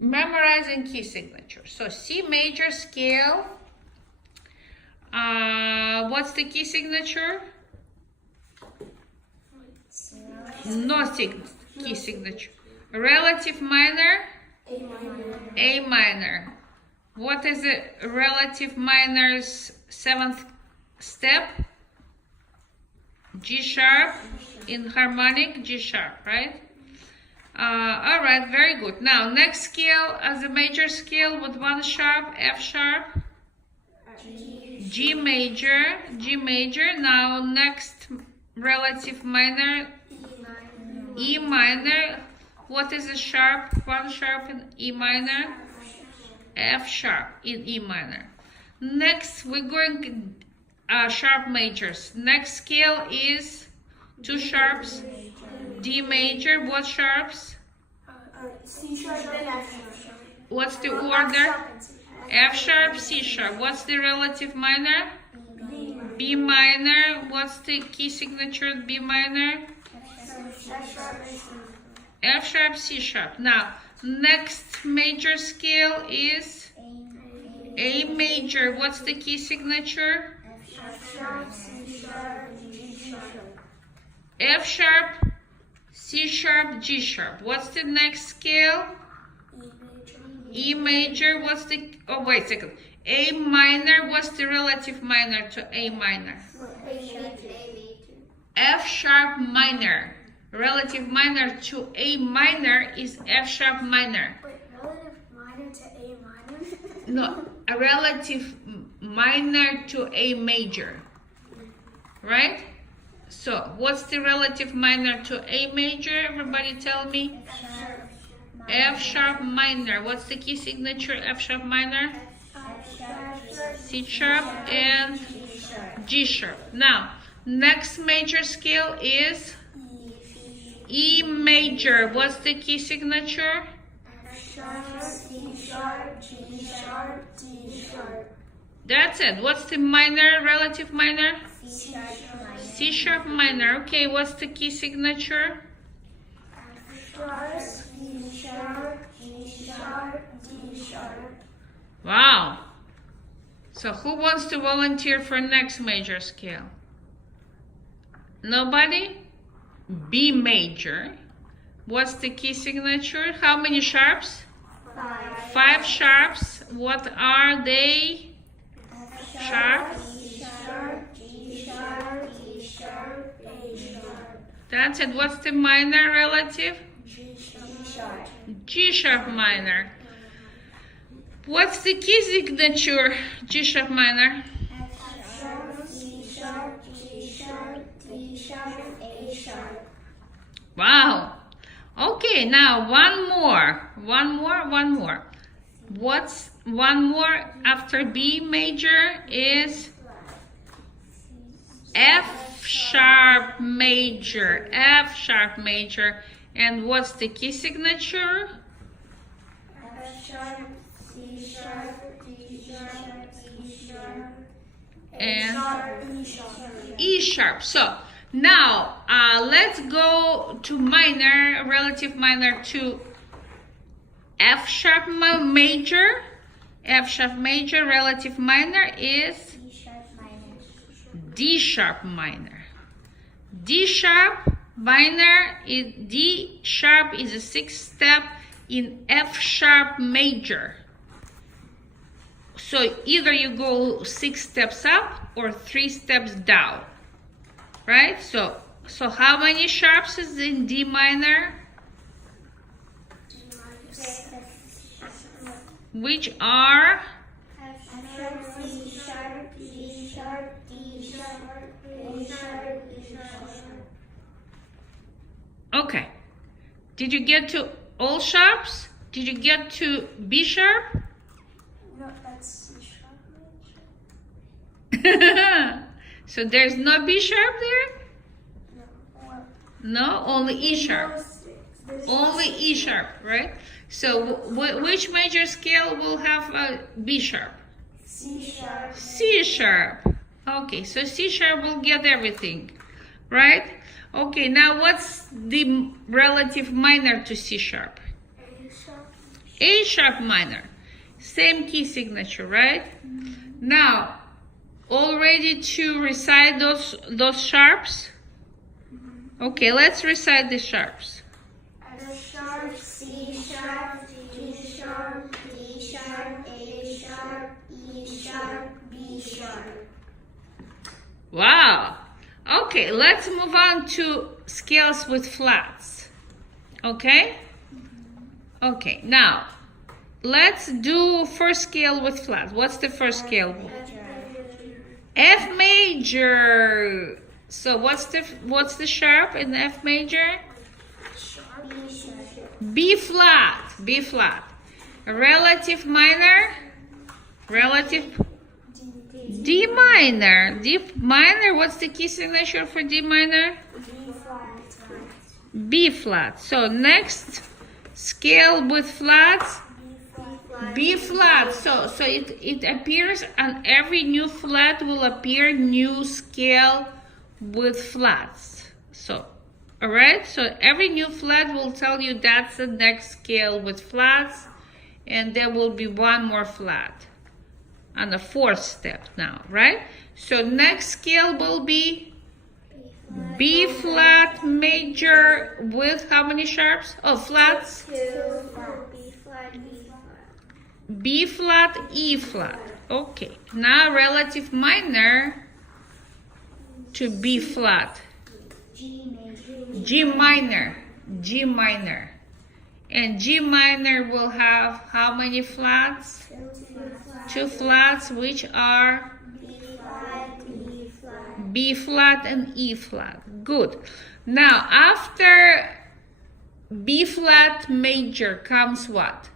memorizing key signature. So C major scale. What's the key signature? No key signature. Relative minor? A minor. A minor. What is the relative minor's 7th step? G sharp in harmonic, G sharp, right? All right, very good. Now, next scale as a major scale with 1 sharp, F sharp, G major, G major. Now, next relative minor, E minor. What is a sharp? 1 sharp in E minor, F sharp in E minor. Next, we're going sharp majors. Next scale is 2 sharps, D major. What sharps? C sharp and F sharp. What's the order? F sharp, C sharp. What's the relative minor? B minor. What's the key signature? B minor. F sharp, C sharp. Now, next major scale is A major. What's the key signature? F sharp, C sharp, G sharp. What's the next scale? E major. What's the, oh wait a second. A minor. What's the relative minor to A minor? F sharp minor. Relative minor to A minor is F sharp minor. Wait, relative minor to A minor? No, a relative minor to A major. Right? So, what's the relative minor to A major? Everybody tell me. F sharp minor. What's the key signature? F sharp minor, C sharp, and G sharp. Now, next major scale is E major. What's the key signature? F sharp, C sharp, G sharp, D sharp. That's it. What's the minor, relative minor? C sharp minor. C sharp minor. Okay, what's the key signature? F sharp, C sharp, G sharp, D sharp. Wow. So who wants to volunteer for next major scale? Nobody? B major. What's the key signature? How many sharps? 5. 5 sharps. What are they? F Sharp. C sharp, G sharp, D sharp, A sharp. That's it. What's the minor relative? G sharp. G sharp minor. What's the key signature? G sharp minor. F sharp, C sharp, G sharp, D sharp, A sharp. Wow. Okay, now one more. What's one more after B major is F sharp major. F sharp major. And what's the key signature? F sharp, C sharp, D sharp, E sharp, And sharp, E sharp. E sharp. So now let's go to minor, relative minor to F sharp major. F sharp major, relative minor is D sharp minor. D sharp minor. D sharp minor is D sharp is a 6th step in F sharp major. So either you go 6 steps up or 3 steps down. Right? So how many sharps is in D minor? Which are F sharp, C sharp, G sharp, D sharp, A sharp, E sharp. okay. Did you get to all sharps? Did you get to B sharp? No, that's C sharp. So there's no B sharp there? No, what? No, only E sharp. There's Only E sharp, right? So which major scale will have a B sharp? C sharp. C sharp. Okay, so C sharp will get everything, right? Okay, now what's the relative minor to C sharp? A sharp. A sharp minor. Same key signature, right? Now, all ready to recite those sharps? Okay, let's recite the sharps. F sharp, C sharp, D sharp, D sharp, A sharp, E sharp, B sharp. Wow. Okay, let's move on to scales with flats. Okay? Okay, now let's do first scale with flats. What's the first scale? F major. So what's the sharp in F major? B flat. B flat. Relative minor. Relative D minor. D minor. What's the key signature for D minor? B flat. So next scale with flats. B flat. So it appears, and every new flat will appear new scale with flats. So, all right. So every new flat will tell you that's the next scale with flats, and there will be one more flat on the fourth step now, right? So next scale will be B flat major with how many sharps? Oh, flats. B flat, E flat. Okay, now relative minor to B flat. G minor, G minor. And G minor will have how many flats? Two flats, which are B flat and E flat. Good. Now, after B flat major comes what?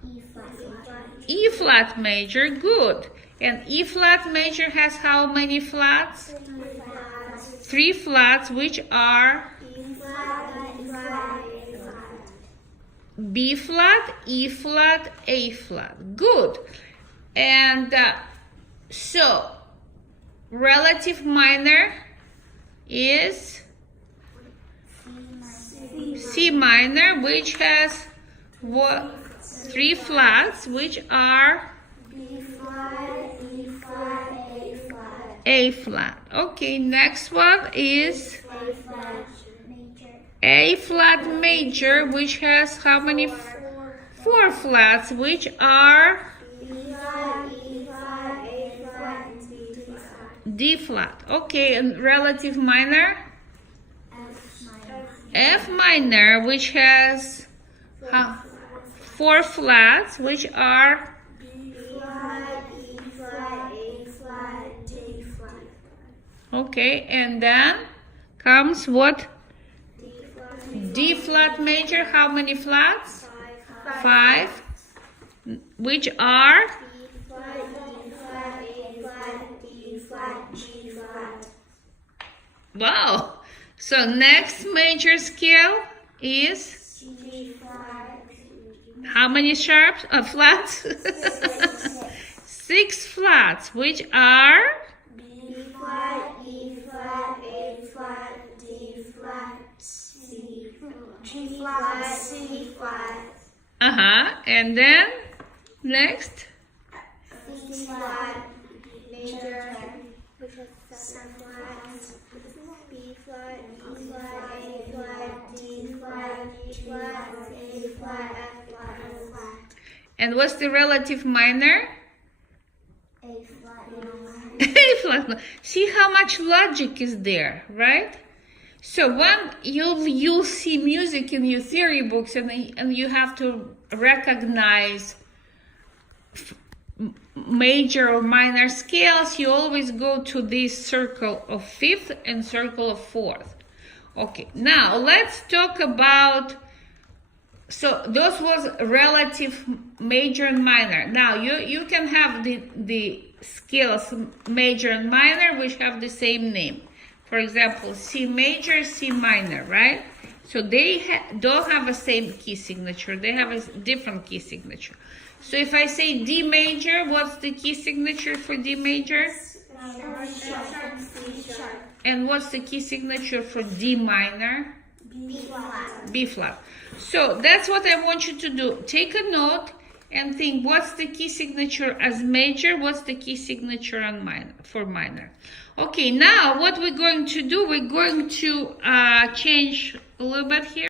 E flat major. Good. And E flat major has how many flats? Three flats, which are B flat, E flat, A flat. Good. And so relative minor is C minor, which has what? Three flats, which are B flat, E flat, A flat. A flat. Okay, next one is A flat major. A flat major, which has how many? Four flats, which are B flat, E flat, A flat, and D flat. D flat. Okay, and relative minor? F minor. F minor, which has four flats, which are B flat, E flat, A flat, D flat. okay, and then comes what? D flat. D flat major. How many flats? Five, which are B flat, E flat, A flat, D flat, G flat. wow. So next major scale is C flat. how many sharps? Flats? Six flats, which are B flat, E flat, A flat, D flat, C, G flat, C flat. and then next C flat, major, seven flats. B flat, E flat, A flat, D flat, G flat, A flat, F flat, O flat. and what's the relative minor? A flat, A flat. See how much logic is there, right? So when you'll see music in your theory books, and you have to recognize major or minor scales, you always go to this circle of fifth and circle of fourth. Okay, now let's talk about, so those was relative major and minor. Now you can have the scales major and minor which have the same name. For example, C major, C minor, right? So they don't have the same key signature. They have a different key signature. So if I say D major, what's the key signature for D major? And what's the key signature for D minor? B flat. B flat. So that's what I want you to do. Take a note and think what's the key signature as major, what's the key signature on minor for minor. Okay, now what we're going to do, we're going to change a little bit here.